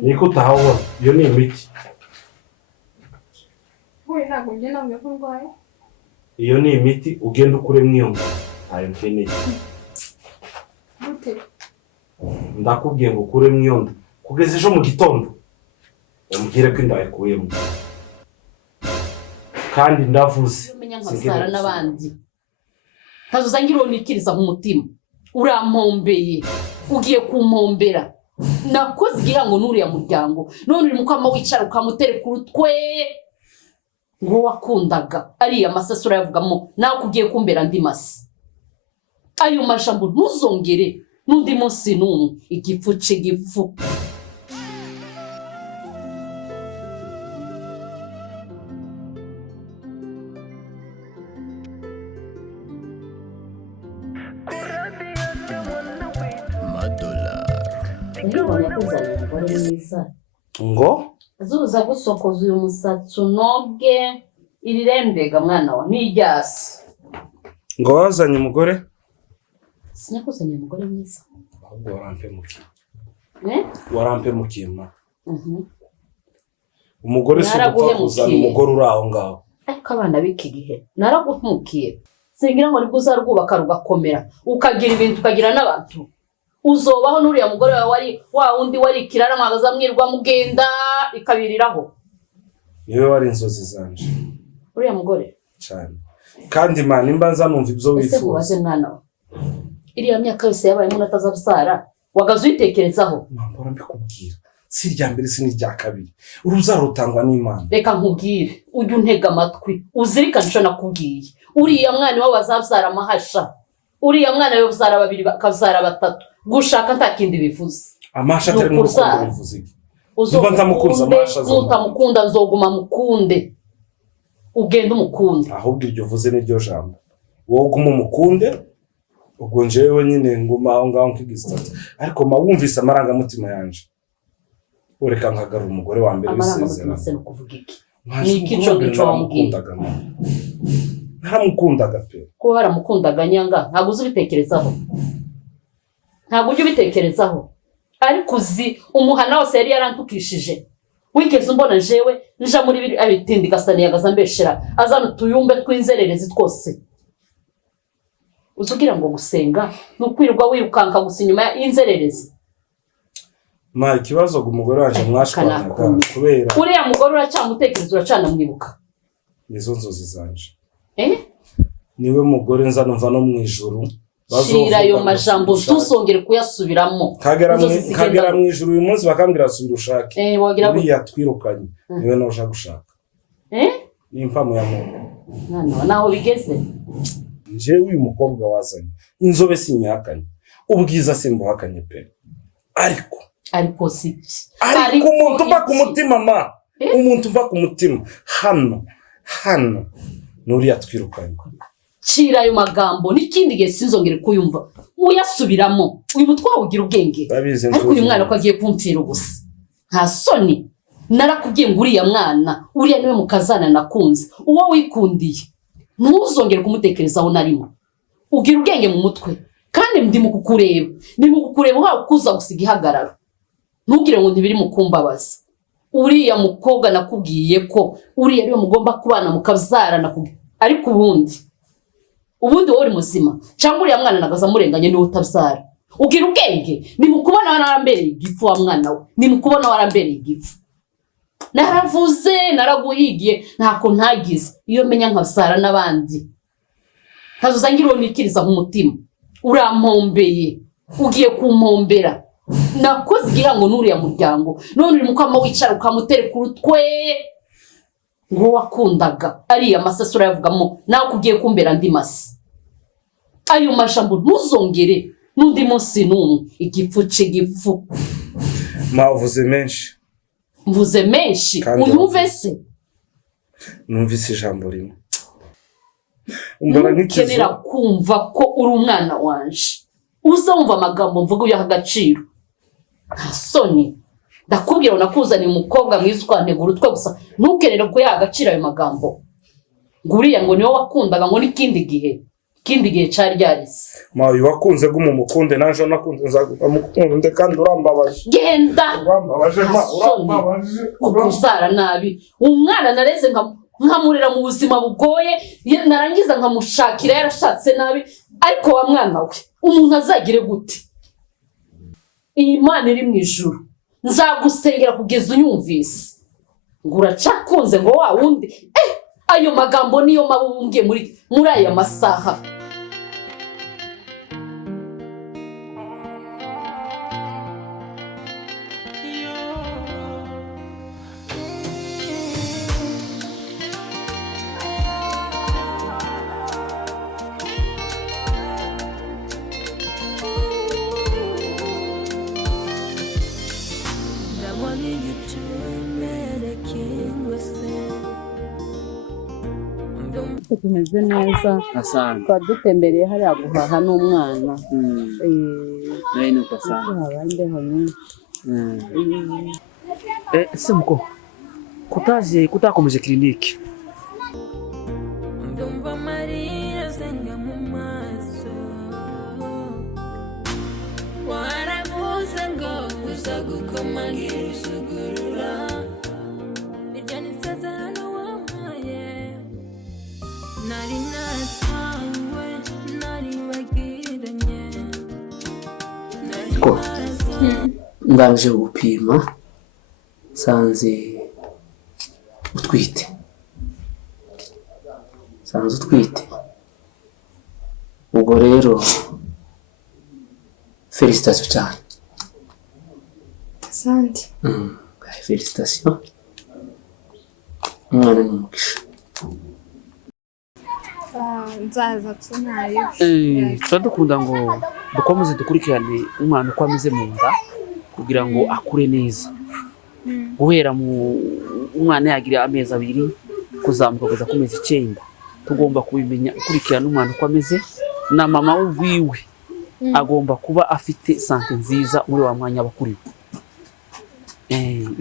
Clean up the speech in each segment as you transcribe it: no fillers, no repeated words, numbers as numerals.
niko utahabona iyo ni imiti. Ntabwo njye ntabwo ko ndwaye. Iyo ni imiti ugenda ukuremo iyo nda. Ayo mfene. Gute? Ndakubwiye ngo ukuremo iyo nda. Kugeza ejo mu gitondo. Umubwire ko inda yakuyemo. Kandi ndavuze. Umenya nkasara n'abandi. Ntazuzangira unikiriza mu mutima. Urampombeye. Ugiye kumpombera. Nakoze igihango n'uriya muryango. None uri mukama wicara ukamutereka urutwe. Ngo wakundaga ari amasasura yavugamo nawe kugiye kumbera andi masi. Ayo majambo ntuzongere n'undi munsi n'umwe igipfu c'igipfu. Ngo Zuza gusokoza uyu musatsi unoge irirembega mwana wa nijyasi. ngo wazanye umugore? Sinyakuzanye umugore mwiza. Ahubwo warampemukiye. Warampemukiye ma. Umugore si gupfa kuzana umugore uri aho ngaho. Ariko abana b'iki gihe naraguhumukiye. Singira ngo nibwo uzarwubaka rugakomera ukagira ibintu ukagira n'abantu. Uzobaho n'uriya mugore wawe wari wa undi wari kirara magaza mwirwa mugenda ikabiriraho. Niwe wari inzozi zanje. Uriya mugore cyane. Kandi Imana imbanza numva ibyo wifuza. Ese ubaze mwana wa. Iriya myaka yose yabaye umuntu atazabusara wagaze uyitekerezaho. Mpora mbikubwira. Si irya mbere si n'irya kabiri. Uruzaro rutangwa n'Imana. Reka nkubwire ujye untega amatwi uzirikane ico nakubwiye. Uriya mwana wawe azabusara amahasha. Uriya mwana we uzara babiri bakazara batatu. Gushaka ntakindi bivuze. Amasha atari mu rukundo bivuze iki? Niba ntamukunza amasha ntamukunda nzoguma mukunde. Ugenda umukunde. Ahubwo iryo vuze n'iryo jambo. Wowe guma umukunde ubwo njewe nyine nguma aho ngaho nk'igisitati. Ariko wumvise amarangamutima yanje. Ureka nkagara umugore wa mbere w'isezerano. Amarangamutima no kuvuga iki? Ni ikico ngico wambwiye. Naramukundaga pe. Ko haramukundaga nyanga ntabwo uzi ubitekerezaho. Ntabwo ujye ubitekerezaho. Ariko uzi umuhana wose yari yarantukishije. Wigeze umbona jewe nja muri biri abitindi gasani yagaza mbeshera azana tuyumbe twinzererezi twose. Uzugira ngo gusenga nukwirwa wirukanka gusa inyuma y'inzererezi. Ma ikibazo umugore waje mwashwanaga kubera uriya mugore uracamutekereza uracana mwibuka. Nizo nzozi zanje. Niwe mugore nza numva no mwijuru. Shira yo majambo tusongere kuyasubiramo. Kagera mwijuru uyu munsi bakambwira asubira ushake. Wagira ngo yatwirukanye. Niwe no ushaka gushaka. Ni impamo ya muntu. Naho bigeze. Nje uyu mukobwa wazanye. Inzobe sinyakanye. Ubwiza simbuhakanye pe. Ariko siki. Ariko umuntu mba ku mutima ma. Umuntu mba ku mutima. Hano. Nuri yatwirukanye. Cira ayo magambo n'ikindi gihe sinzongere kuyumva. Uyasubiramo. Uyu mutwa ugira ubwenge. Ariko uyu mwana ko agiye kumfira ubusa. Nta soni. Narakubwiye ngo uriya mwana, uriya niwe mukazana nakunze. Uwo wikundiye. Ntuzongere kumutekerezaho narimo. Ugira ubwenge mu mutwe. Kandi ndi mu kukureba. Ni mu kukureba uhawe kuza gusiga ihagararo. Ntugire ngo ntibiri mu kumbabaza. Uriya mukobwa nakubwiye ko uriya niwe mugomba kubana mukazarana nakubwiye. Ariko ubundi wowe uri muzima cyangwa uriya mwana nagaza murenganye niwe utabyara. Ugira ubwenge ni mukubona warambereye igifu wa mwana we. Ni mukubona warambereye igifu. Naravuze naraguhigiye ntako ntagize iyo menya nkabsara n'abandi. Ntazuzangira unikiriza mu mutima. Urampombeye ugiye kumpombera. Nakoze igihango n'uriya muryango. None uri mukama wicara ukamutereka urutwe. Ngo wakundaga ari amasasura yavugamo nawe kugiye kumbera andi masi. Ayo majambo ntuzongere n'undi munsi n'umwe igipfu c'igipfu. Mavuze menshi. Mvuze menshi unyumve se. Numvise ijambo rimwe. Ukenera kumva ko uri umwana wanje. Uza wumva amagambo mvuga uyaha agaciro. Nta soni. Ndakubwira nakuzaniye umukobwa mwiza ukantega urutwe gusa ntukenere ko yaha agaciro ayo magambo. Nguriya ngo niwe wakundaga ngo n'ikindi gihe. ikindi gihe cyari ryarise. Uyu wakunze gumukunde naje nakunze nzagukunde kandi urambabaje. Genda Urambabaje urambabaje. Ukuzara nabi. Umwana nareze nkamurira mu buzima bugoye narangiza nkamushakira yarashatse nabi ariko wa mwana we umuntu azagire gute? Iyi Imana iri mu ijuru nzagusengera kugeza unyumvise ngo uracakunze ngo wa wundi ayo magambo niyo mabumbye muri aya masaha. Tumeze neza twari dutembereye hariya guhaha n'umwana nayo nuko asanga abandeho nyine ese muko kutakomeje clinique ndumva amarira azenga mu maso waravuze ngo uza gukomangira isugurura iryo ni isezerano wampaye nari natawe nari bagiranye ko ndaje gupima sanze utwite ubwo rero félicitations cyane. Asante. Félicitations umwana n'umugisha. Nzaza tunayo. Turadukunda ngo dukomeze dukurikirane umwana uko ameze mu nda kugira ngo akure neza. Guhera mu umwana yagira amezi 2 kuzamuka kugeza ku mezi 9 tugomba kubimenya ukurikirana umwana uko ameze na mama wiwe agomba kuba afite sante nziza muri wa mwanya bakuriwe.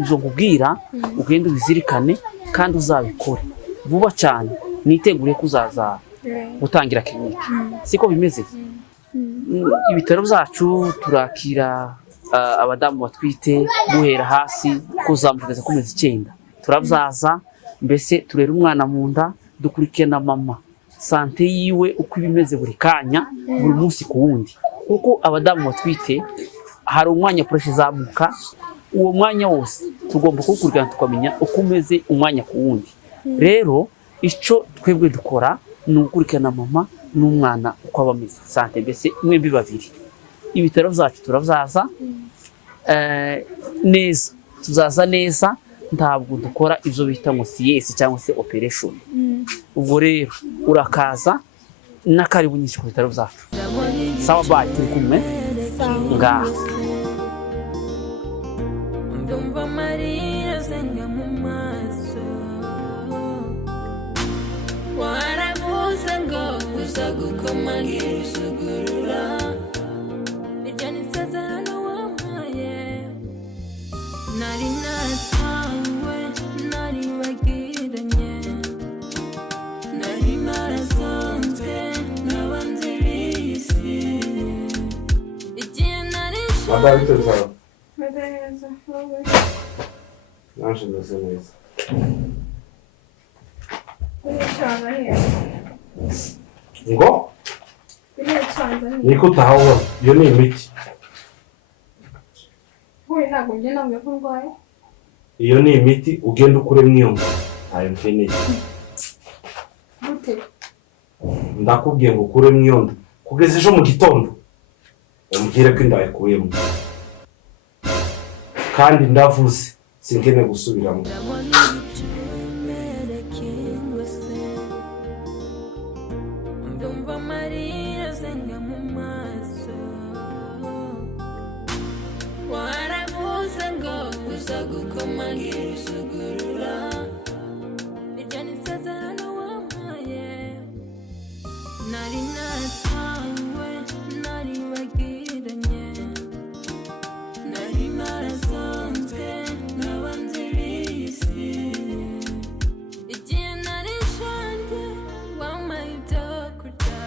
Izo nkubwira ugende ubizirikane kandi uzabikore vuba cyane nitegure kuzaza gutangira clinique. Siko bimeze. Ibitaro byacu turakira abadamu batwite guhera hasi kuzamuka kugeza ku mezi 9 turabyaza mbese turera umwana mu nda dukurikirana mama sante yiwe uko ibimeze buri kanya buri munsi ku wundi kuko abadamu batwite hari umwanya pressure zamuka uwo mwanya wose tugomba kukurikirana tukamenya uko umeze umwanya ku wundi. Rero ico twebwe dukora ni ukurikirana mama n'umwana uko abameze sante mbese mwembi babiri. Ibitaro byacu turavyaza neza tuzaza neza ntabwo dukora ivyo bita ngo CS cyangwa se operation. Ubwo rero urakaza nakaribu nyinshi ku bitaro byacu. Sawa bye turi kumwe ngaha. Ndumva amarira azenga mu maso waravuze ngo uza gukomangira isugurura iryo ni isezerano wampaye nari natawe nari bagiranye nari narasanzwe n'abandi b'isi igihe nari Neza. Naje meze neza. Ngo? Niko utahawa iyo ni imiti. Ntabwo njye namwe ko ndwaye. Iyo ni imiti ugenda ukure mwiyumva. Ayo mfeneye. Gute? Ndakubwiye ngo ukure mwiyumva. Kugeza ejo mu gitondo. Umbwire ko inda yakuyemo. Kandi ndavuze sinkene gusubiramo. ndumva amarira azenga mu maso waravuze ngo uza gukomangira isugurura iryo ni isezerano wampaye nari natawe nari bagiranye nari narasanzwe n'abandi b'isi igihe nari nshonje wampaye ibyo kurya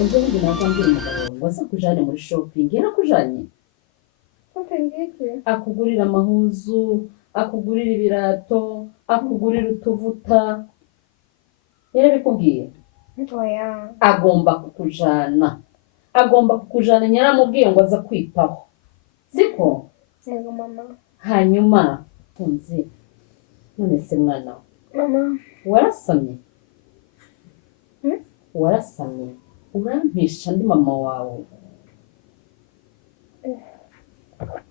ejo bundi naza mbwira umugabo ngo aza kujane muri shopping yarakujanye akugurira amahuzu akugurira ibirato akugurira utuvuta yarabikubwiye agomba kukujana nyaramubwiye ngo aza kwitaho siko yego mama hanyuma kunze none se mwana mama warasamye warasamye urampisha ndi mama wawe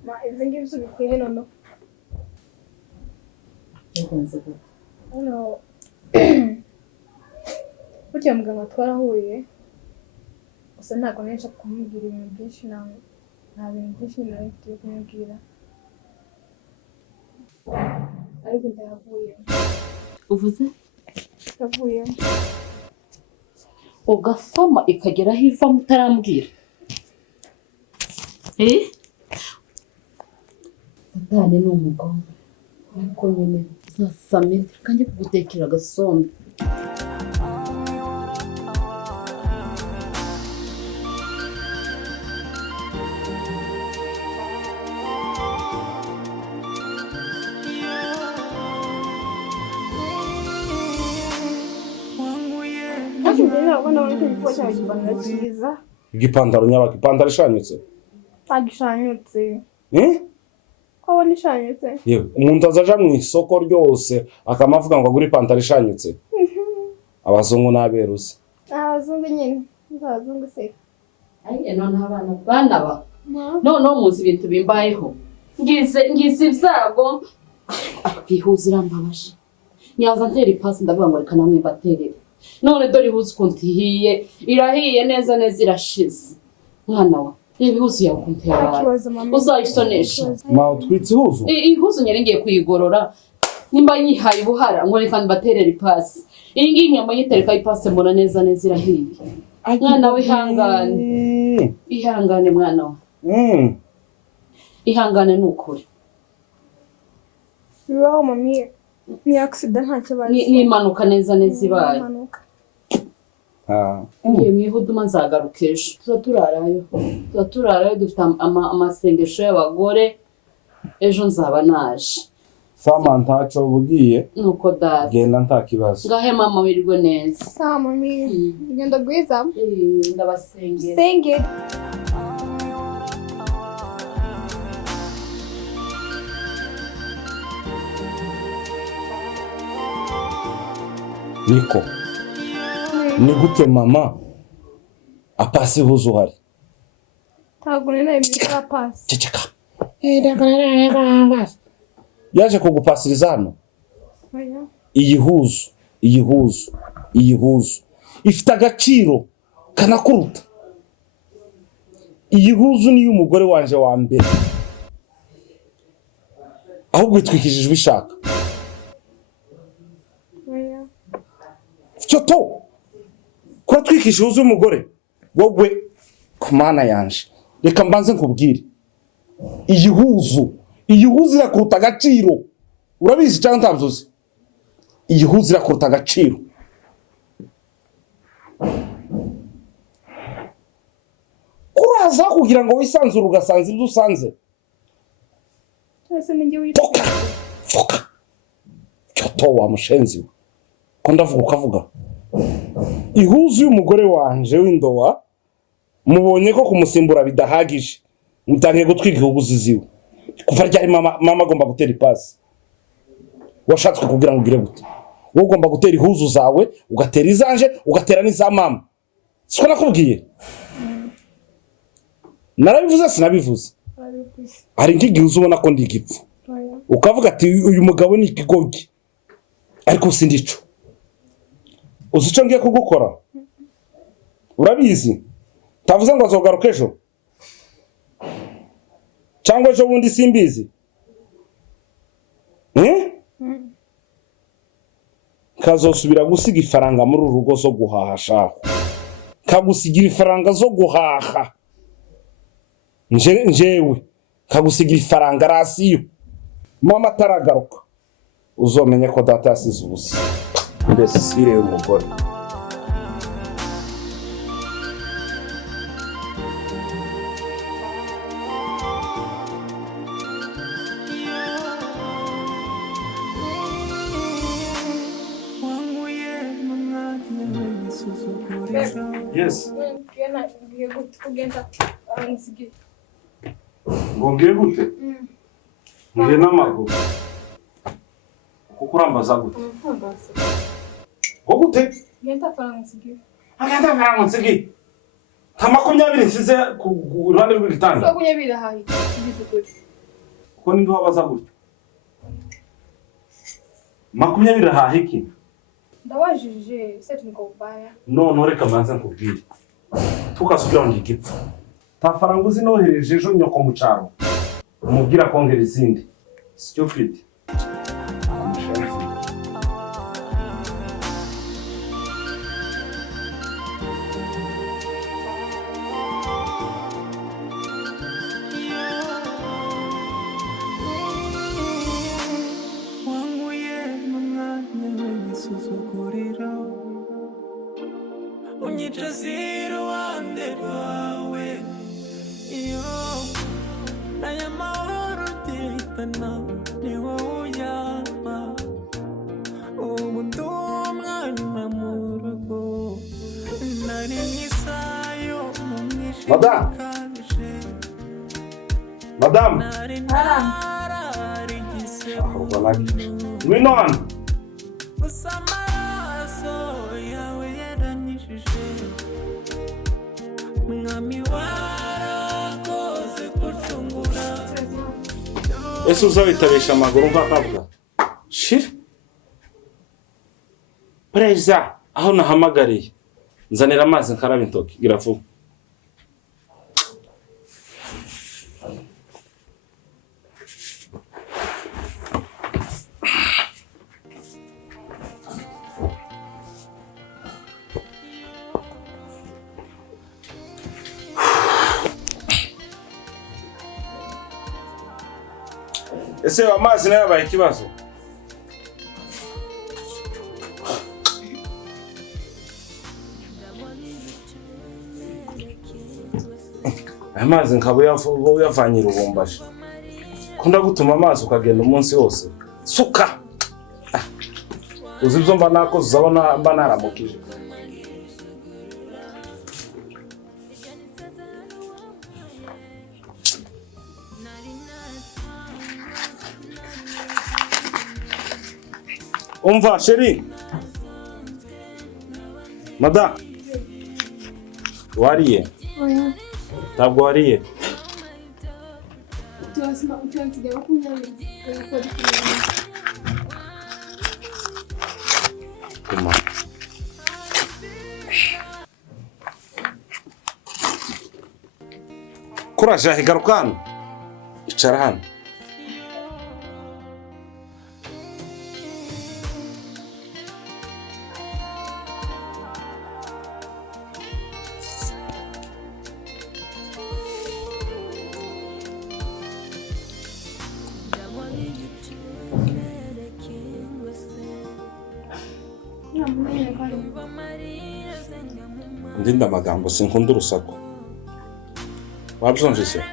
ma izi ngibyo bikwiye nono nkunze gute hano burya muganga twarahuye gusa ntabwo nensha kumubwira ibintu byinshi nta bintu byinshi nari mfite kumubwira ariko ndavuye uvuze ndavuye ugasoma ikagera aho iva mutarambwira satani ni umugome ariko nyine uzasamire kanjye kugutekera agasombe igipantaro nyabaki ipantaro ishanyutse agishanyutse eh ko nishanyutse yewe umuntu azaja mu isoko ryose akamavuga ngo agure ipantaro ishanyutse abazungu n'aberuzi abazungu nyine abazungu se ayiye none abana ba none muzi ibintu bimbayeho ngize ibyago akwihuza irambabaje nyaza ntera ipasi ndavuga ngo reka namwe mbaterere none dore ihuza ukuntu ihiye irahiye neza irashize mwana wa reba ihuzu yawe ukuntu yabaye uzayisonesha ma utwitse ihuzu ihuzu nyari ngiye kuyigorora nimba yihaye ubuhara ngo reka mbaterere ipasi iyi ngiyi nyama yitereka ipasi mbona neza irahiye mwana we ihangane mwana wa ihangane ni ukuri bibaho mami ni accident ntacyo bazi ni impanuka neza ibaye ngiye mu ihuduma nzagaruka ejo tuba turarayo dufite amasengesho y'abagore ejo nzaba naje sama ntacyo bugiye nuko dada genda nta kibazo ngahe mama wirirwe neza sawa mami ngenda gwiza ndabasengera senge niko ni gute mama apasi ihuzu uhari ntabwo nari ibyo pasi ceceka yaje kugupasiriza hano iyi huzu ifite agaciro kanakuruta iyi huzu niyo umugore wanje wa mbere ahubwo itwikishijwe ishaka cyoto kuratwikisha ihuzu y'umugore wowe ku mana yanje reka mbanze nkubwire iyi huzu irakuruta agaciro urabizi cyangwa ntabyozi iyi huzu irakuruta agaciro kuraza kugira ngo wisanzure ugasanza ibyo usanze foka cyoto wa mushenzi we ko ndavuga ukavuga ihuzu y'umugore wanje w'indowa mubonye ko kumusimbura bidahagije mutangiye gutwika ihuzu ziwe kuva ryari mama agomba gutera ipasi washatswe kugira ngo ugire gute wowe ugomba gutera ihuzu zawe ugatera izanje ugatera n'iza mama siko nakubwiye narabivuze sinabivuze hari nk'igihe uzubona ko ndi igipfu ukavuga ati uyu mugabo ni ikigogi ariko sindico uzi icyo ngiye kugukora urabizi tavuze ngo azogaruka ejo cyangwa ejo bundi simbizi kazosubira gusiga ifaranga muri uru rugo zo guhaha shaho kagusigira ifaranga zo guhaha njewe kagusigira ifaranga rasiyo mama ataragaruka uzomenye ko data yasize ubusa mbese sire y'umugore Yes. ngiye kugenda ansigiye. Ngo ngiye gute? Ngiye n'amaguru. Kuko urambaza gute? Ngo gute? Ngenda faranga nsigiye. Agenda faranga nsigiye. Ta 20 nsize ku ruhande rw'igitanda. So kunyabira hayi. Bizukuri. Ko ninde wabaza gute? 20 hahiki. Ndawajije setu niko ubaya. None reka manze nkubwire. Tukasubira ngo igipfa. Ta faranga uzinohereje ejo nyoko mu cyaro. Umubwira kongera izindi. Stupid. Madame. Winon. Ese uzabitabisha amaguru nk'akavuga. Shira. Pereza aho nahamagariye. Nzanira amazi nkaraba intoki. Gira vuba. Ese amazi nayo yabaye ikibazo? Amazi nkabo yavanye Rubumbashi. Kunda gutuma amazi ukagenda umunsi wose. Suka. Uzi ibyo mba nakoze uzabona mba naramukije. Umva chérie. Madame. Wariye? Oya. Ntabwo wariye? Turasima utansigaye kunyabira. Kuma. Kuraje higaruka hano. Icara hano. Ndinda amagambo sinkunda urusaku. Wabyumvise se?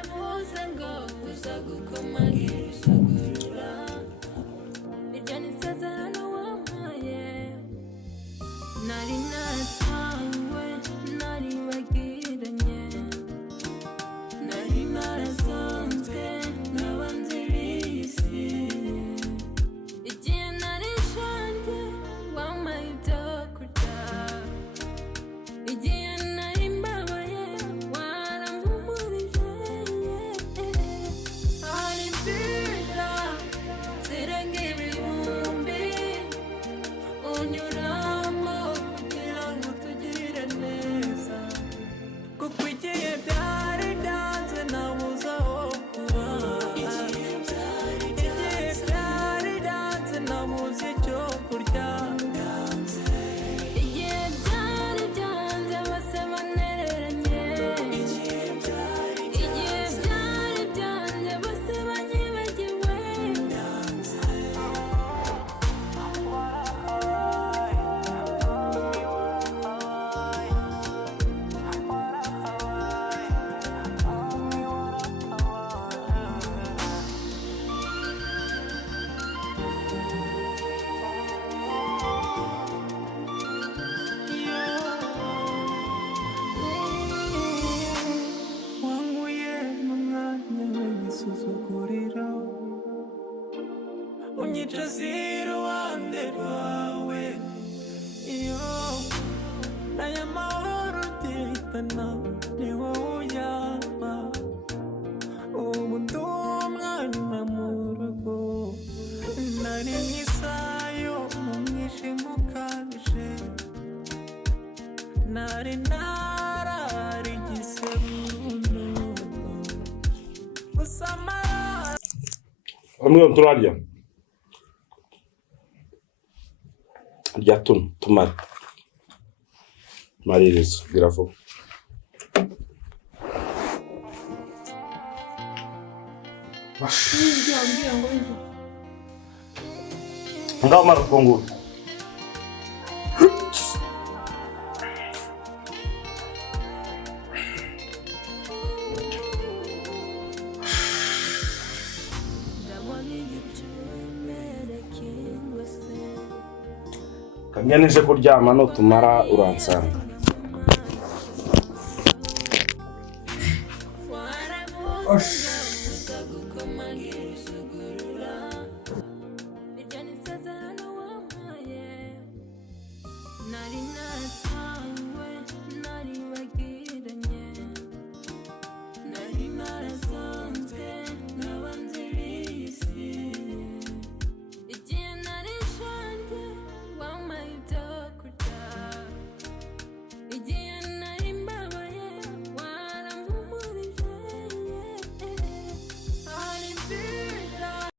unyicaza iruhande rwawe iyo aya mahoro nditana ni wowe uyampa ubu ndi umwana mu rugo nari nk'isayo mu mwijima ukabije nari nararigise burundu gusa amara Hamwe turarya rya tumara maririzo biravuga ngaho mara kongura kamya nije kuryama nutumara uransanga nari